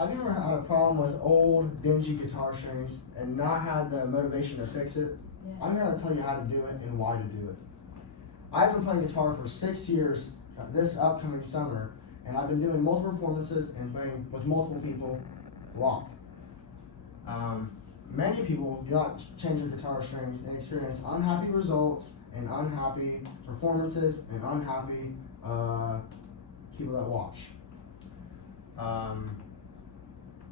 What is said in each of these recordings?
Have you ever had a problem with old, dingy guitar strings and not had the motivation to fix it? Yeah. I'm going to tell you how to do it and why to do it. I've been playing guitar for 6 years this upcoming summer, and I've been doing multiple performances and playing with multiple people a lot. Many people do not change their guitar strings and experience unhappy results and unhappy performances and unhappy people that watch.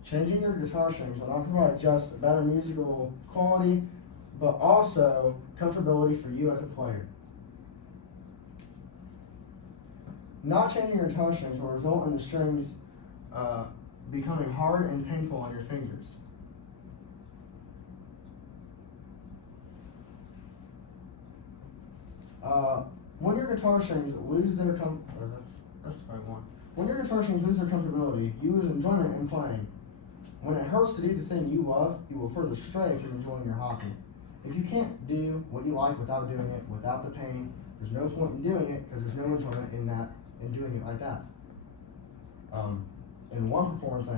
Changing your guitar strings will not provide just better musical quality, but also comfortability for you as a player. Not changing your guitar strings will result in the strings becoming hard and painful on your fingers. When your guitar strings lose their When your guitar strings lose their comfortability, you lose enjoyment in playing. When it hurts to do the thing you love, you will further stray from enjoying your hobby. If you can't do what you like without doing it, without the pain, there's no point in doing it because there's no enjoyment in doing it like that. In one performance I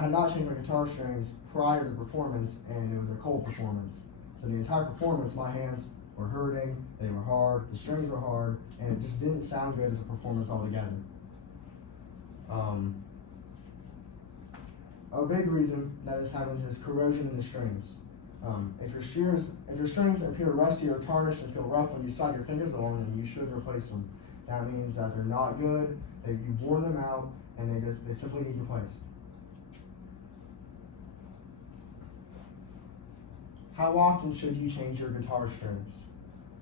had not changed my guitar strings prior to the performance, and it was a cold performance. So the entire performance, my hands were hurting, they were hard, the strings were hard, and it just didn't sound good as a performance altogether. A big reason that this happens is corrosion in the strings. If your strings appear rusty or tarnished and feel rough when you slide your fingers along them, you should replace them. That means that they're not good, that you've worn them out, and they simply need replaced. How often should you change your guitar strings?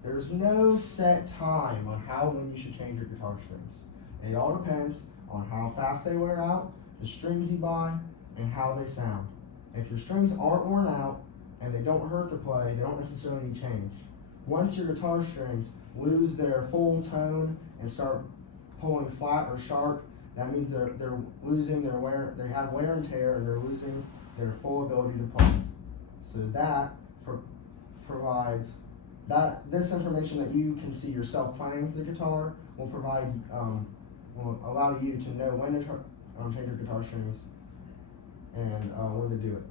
There's no set time on when you should change your guitar strings. It all depends on how fast they wear out, the strings you buy, and how they sound. If your strings aren't worn out and they don't hurt to play, they don't necessarily need change. Once your guitar strings lose their full tone and start pulling flat or sharp, that means they're losing their wear. They have wear and tear, and they're losing their full ability to play. So that provides this information that you can see yourself playing the guitar will allow you to know when to change your guitar strings and when to do it.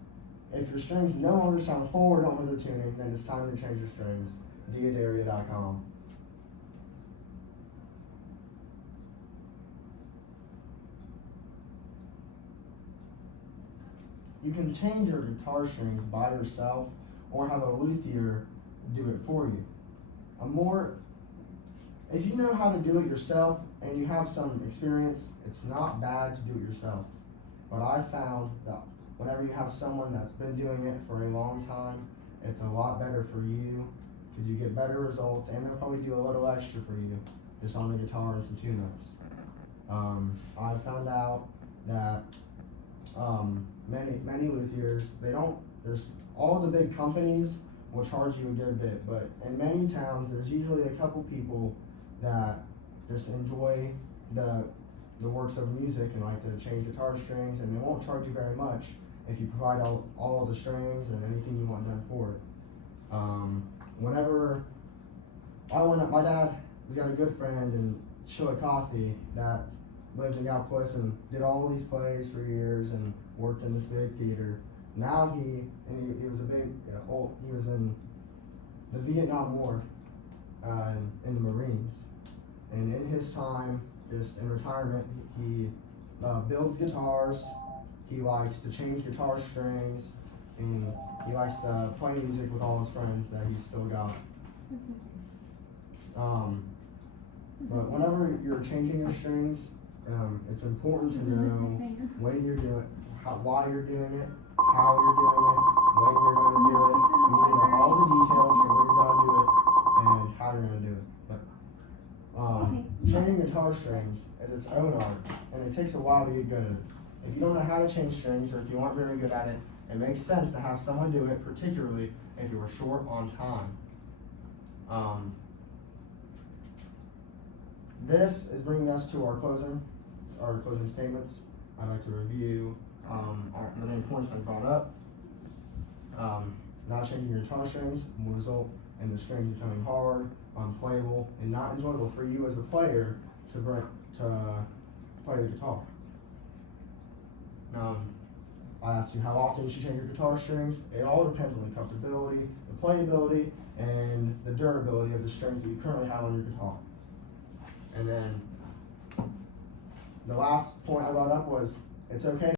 If your strings no longer sound full or don't have their tuning, then it's time to change your strings. Diadaria.com. You can change your guitar strings by yourself or have a luthier do it for you. If you know how to do it yourself and you have some experience, it's not bad to do it yourself. But I found that whenever you have someone that's been doing it for a long time, it's a lot better for you because you get better results, and they'll probably do a little extra for you just on the guitar and some tune-ups. I found out that many luthiers, there's all the big companies will charge you a good bit, but in many towns there's usually a couple people that just enjoy the works of music and like to change guitar strings, and they won't charge you very much if you provide all of the strings and anything you want done for it. Whenever my dad has got a good friend in Chillicothe that lived in Gallipolis and did all these plays for years and worked in this big theater. Now he was he was in the Vietnam War in the Marines, and in his time, just in retirement, he builds guitars. He likes to change guitar strings, and he likes to play music with all his friends that he's still got. But whenever you're changing your strings, it's important to know when you're doing it, why you're doing it, how you're doing it, when you're going to do it. You need to know all the details from when you're done doing it and how you're going to do it. But changing guitar strings is its own art, and it takes a while to get good at it. If you don't know how to change strings, or if you aren't very good at it, it makes sense to have someone do it, particularly if you were short on time. This is bringing us to our closing statements. I'd like to review the main points I brought up. Not changing your guitar strings will result in the strings becoming hard, unplayable, and not enjoyable for you as a player to play the guitar. I asked you how often you should change your guitar strings. It all depends on the comfortability, the playability, and the durability of the strings that you currently have on your guitar. And then the last point I brought up was it's okay